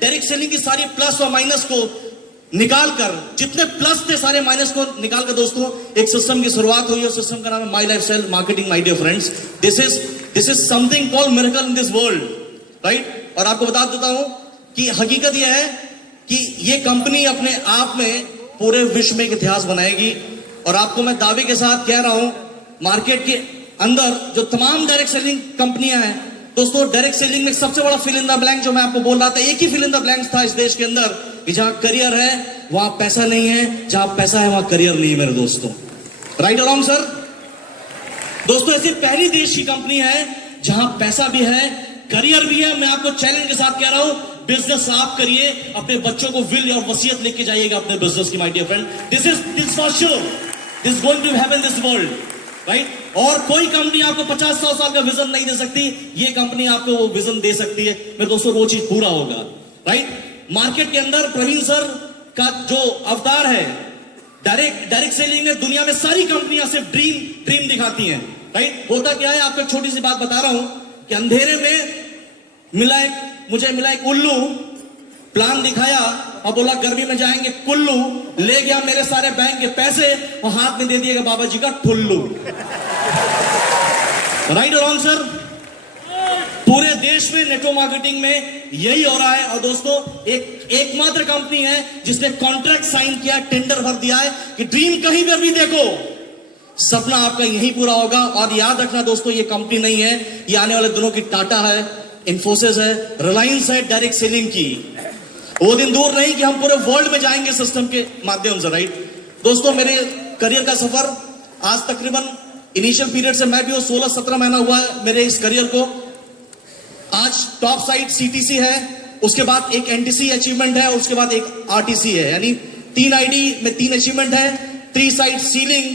Direct selling की सारी plus और माइनस को निकालकर, जितने प्लस थे सारे माइनस को निकालकर दोस्तों एक सिस्टम की शुरुआत हुई, और सिस्टम का नाम है my lifestyle marketing. My dear friends, this is something called miracle in this world, right. और आपको बता देता हूं कि हकीकत यह है कि ये कंपनी अपने आप में पूरे विश्व में एक इतिहास बनाएगी। और आपको मैं दावे के साथ कह रहा हूं, मार्केट के अंदर जो तमाम डायरेक्ट सेलिंग कंपनियां हैं दोस्तों, डायरेक्ट सेलिंग में सबसे बड़ा फिल इन द ब्लैंक जो मैं आपको बोल रहा था, एक ही फिल इन द ब्लैंक था इस देश के अंदर कि जहां करियर है वहां पैसा नहीं है, जहां पैसा है वहां करियर नहीं है मेरे दोस्तों। राइट और रॉन्ग सर? दोस्तों ऐसी पहली देश की कंपनी है जहां पैसा भी है, करियर भी है। मैं आपको चैलेंज के साथ कह रहा हूं, बिजनेस आप करिए, अपने बच्चों को विल और वसीयत लेके जाइएगा अपने बिजनेस की, my dear friend. This for sure, this going to happen this world, right. और कोई कंपनी आपको 50-100 साल का विजन नहीं दे सकती, ये कंपनी आपको वो विजन दे सकती है मेरे दोस्तों, वो चीज पूरा होगा, राइट। मार्केट के अंदर प्रवीण सर का जो अवतार है, डायरेक्ट सेलिंग में दुनिया में सारी कंपनियां सिर्फ ड्रीम दिखाती हैं, राइट। होता क्या है, आपको एक छोटी सी बात बता रहा हूं कि अंधेरे में मुझे मिला एक उल्लू, प्लान दिखाया और बोला गर्मी में जाएंगे कुल्लू, ले गया मेरे सारे बैंक के पैसे और हाथ में दे दिएगा बाबा जी का ठुल्लू। राइट और रॉन्ग सर? पूरे देश में नेटवर्क मार्केटिंग में यही हो रहा है। और दोस्तों एकमात्र कंपनी है जिसने कॉन्ट्रैक्ट साइन किया, टेंडर भर दिया है कि ड्रीम कहीं पर भी देखो, सपना आपका यहीं पूरा होगा। और याद रखना दोस्तों, ये कंपनी नहीं है, ये आने वाले दिनों की टाटा है, इन्फोसिस है, रिलायंस है डायरेक्ट सेलिंग की। वो दिन दूर नहीं कि हम पूरे वर्ल्ड में जाएंगे सिस्टम के माध्यम से, राइट। दोस्तों मेरे करियर का सफर आज तकरीबन इनिशियल पीरियड से मैं भी 16-17 महीना हुआ है मेरे इस करियर को। आज टॉप साइड सीटीसी है, उसके बाद एक एनटीसी अचीवमेंट है, उसके बाद एक आरटीसी है, यानी 3 आईडी में 3 अचीवमेंट है, 3 साइड सीलिंग,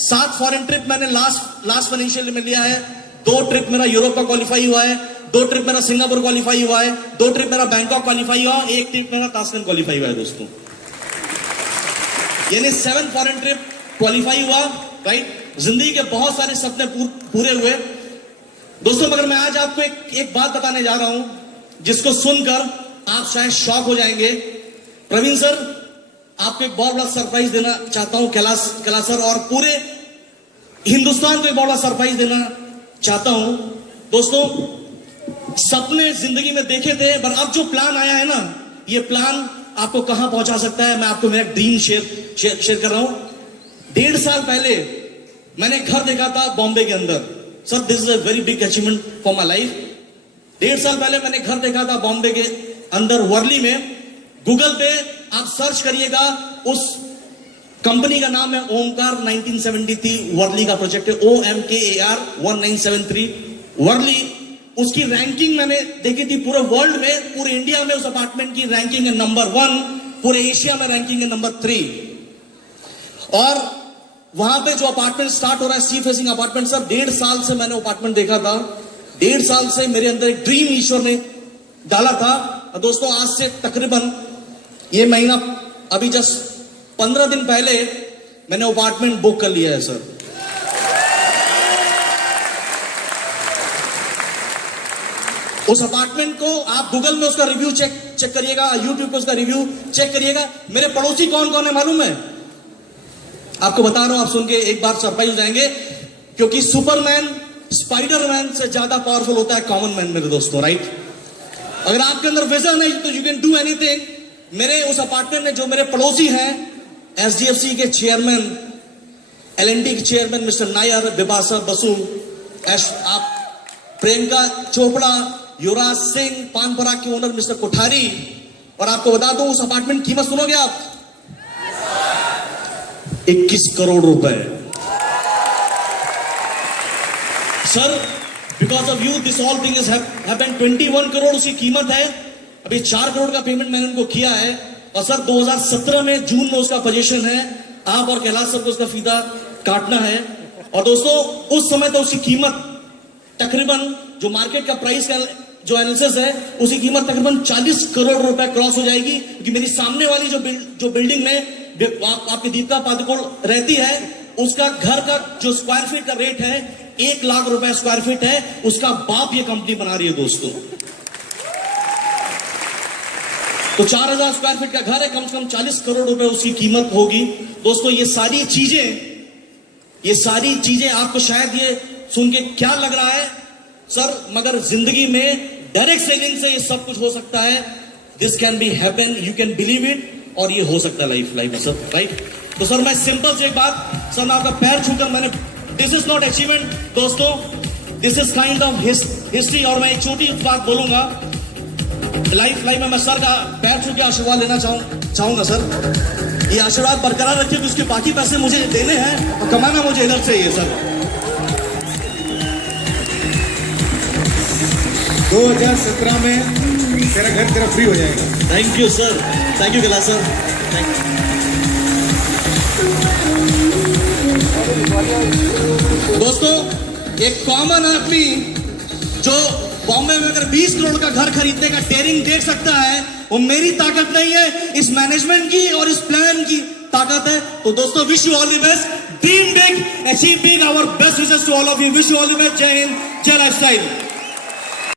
7 फॉरेन ट्रिप मैंने लास्ट फाइनेंशियल में लिया है, 2 ट्रिप मेरा यूरोप का क्वालिफाई हुआ है, 2 ट्रिप मेरा सिंगापुर क्वालिफाई हुआ है, 2 ट्रिप मेरा बैंकॉक क्वालिफाई हुआ, 1 ट्रिप मेरा ताशकंद क्वालिफाई हुआ है दोस्तों, यानी 7 फॉरेन ट्रिप क्वालिफाई हुआ, राइट। जिंदगी के बहुत सारे सपने पूरे हुए दोस्तों। मगर मैं आज आपको एक बात बताने जा रहा हूं जिसको सुनकर आप शायद शॉक हो जाएंगे। प्रवीण सर, आपको एक बहुत बड़ा सरप्राइज देना चाहता हूं, कैलाश सर, और पूरे हिंदुस्तान को एक बहुत बड़ा सरप्राइज देना चाहता हूं। दोस्तों सपने जिंदगी में देखे थे, पर अब जो प्लान आया है ना, ये प्लान आपको कहां पहुंचा सकता है, मैं आपको मेरा ड्रीम शेयर कर रहा हूं। 1.5 साल पहले मैंने घर देखा था बॉम्बे के अंदर। Sir this is a very big achievement for my life. 1.5 साल पहले मैंने घर देखा था बॉम्बे के अंदर वर्ली में। गूगल पे आप सर्च करिएगा, उस कंपनी का नाम है ओमकार 1973, वर्ली का प्रोजेक्ट है, OMKAR 1973 वर्ली। उसकी रैंकिंग मैंने देखी थी पूरे वर्ल्ड में, पूरे इंडिया में उस अपार्टमेंट की रैंकिंग है नंबर 1, पूरे एशिया में रैंकिंग है नंबर 3। और वहां पे जो अपार्टमेंट स्टार्ट हो रहा है, सी फेसिंग अपार्टमेंट, सर 1.5 साल से मैंने अपार्टमेंट देखा था। 1.5 साल से मेरे अंदर एक ड्रीम ईश्वर ने डाला था। और दोस्तों आज से तकरीबन ये महीना अभी जस्ट 15 दिन पहले मैंने अपार्टमेंट बुक कर लिया है सर। उस अपार्टमेंट को आप गूगल में उसका रिव्यू चेक करिएगा, यूट्यूब पे उसका रिव्यू चेक करिएगा। मेरे पड़ोसी कौन कौन है मालूम है? आपको बता रहा हूं, आप सुन के एक बार सरप्राइज हो जाएंगे, क्योंकि सुपरमैन स्पाइडरमैन से ज्यादा पावरफुल होता है कॉमन मैन मेरे दोस्तों, राइट। अगर आपके अंदर विजन है तो यू कैन डू एनीथिंग। मेरे उस अपार्टमेंट में जो मेरे पड़ोसी हैं, SDFC के चेयरमैन, LNT के चेयरमैन मिस्टर नायर, बिपाशा बसु, आप प्रियंका चोपड़ा, युवराज सिंह, पानपरा के ओनर मिस्टर कोठारी। और आपको बता दूं उस अपार्टमेंट की कीमत सुनोगे आप, 21 करोड़ रुपए। Sir because of you this all thing is happened. 21 crore उसकी कीमत है। अभी 4 करोड़ का पेमेंट मैंने उनको किया है। और सर 2017 में जून में उसका पोजीशन है। आप और कैलाश सर को उसका फीता काटना है। और दोस्तों उस समय तो उसकी कीमत तकरीबन जो मार्केट का प्राइस का जो एनालिसिस है, उसकी कीमत तकरीबन 40 करोड़ रुपए क्रॉस हो जाएगी। क्योंकि मेरी सामने वाली जो बिल्डिंग में आपकी दीपिका पादुकोण रहती है, उसका घर का जो स्क्वायर फीट का रेट है 1 लाख रुपए स्क्वायर फीट है। उसका बाप ये कंपनी बना रही है दोस्तों। तो 4000 स्क्वायर फीट का घर है, कम से कम 40 करोड़ रुपए उसकी कीमत होगी। दोस्तों ये सारी चीजें आपको शायद ये सुन के क्या लग रहा है सर, मगर जिंदगी में डायरेक्ट सेलिंग से ये सब कुछ हो सकता है। This can be happen, you can believe it, और ये हो सकता है लाइफ में सर, राइट। तो सर मैं सिंपल से एक बात सर, मैं आपका पैर छूकर मैंने, दिस इज नॉट अचीवमेंट दोस्तों, this is kind of history. और मैं एक छोटी बात बोलूंगा, लाइफ में मैं सर का पैर छू के आशीर्वाद लेना चाहूंगा सर। ये आशीर्वाद बरकरार रखिए कि उसके बाकी पैसे मुझे देने हैं और कमाना मुझे इधर से ही है सर। 2017 में तेरा घर तेरा फ्री हो जाएगा। Thank you sir, thank you Kailash sir, thank you. दोस्तों एक कॉमन आदमी जो बॉम्बे में अगर 20 करोड़ का घर खरीदने का डेयरिंग देख सकता है, वो मेरी ताकत नहीं है, इस मैनेजमेंट की और इस प्लान की ताकत है। तो दोस्तों wish you all the best, dream big, achieve big, our best wishes to all of you, wish you all the best. जय हिंद, जय लाइफस्टाइल।